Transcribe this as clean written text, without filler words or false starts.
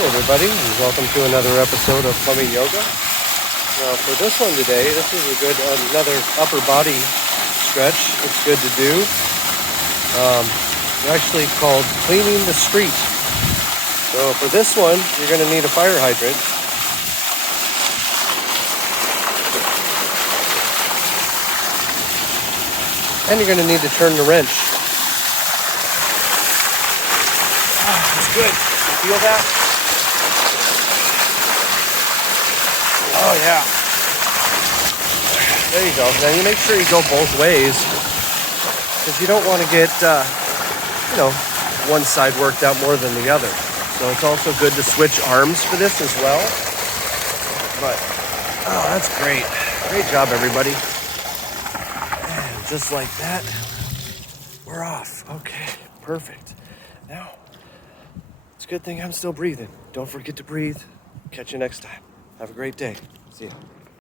Hey everybody, and welcome to another episode of Plumbing Yoga. Now for this one today, this is another upper body stretch. It's good to do. It's actually called cleaning the street. So for this one, you're going to need a fire hydrant. And you're going to need to turn the wrench. That's good. Feel that? Oh yeah. There you go. Now you make sure you go both ways, because you don't want to get, one side worked out more than the other. So it's also good to switch arms for this as well. But, oh, that's great. Great job, everybody. And just like that, we're off. Okay, perfect. Now, it's a good thing I'm still breathing. Don't forget to breathe. Catch you next time. Have a great day. See ya.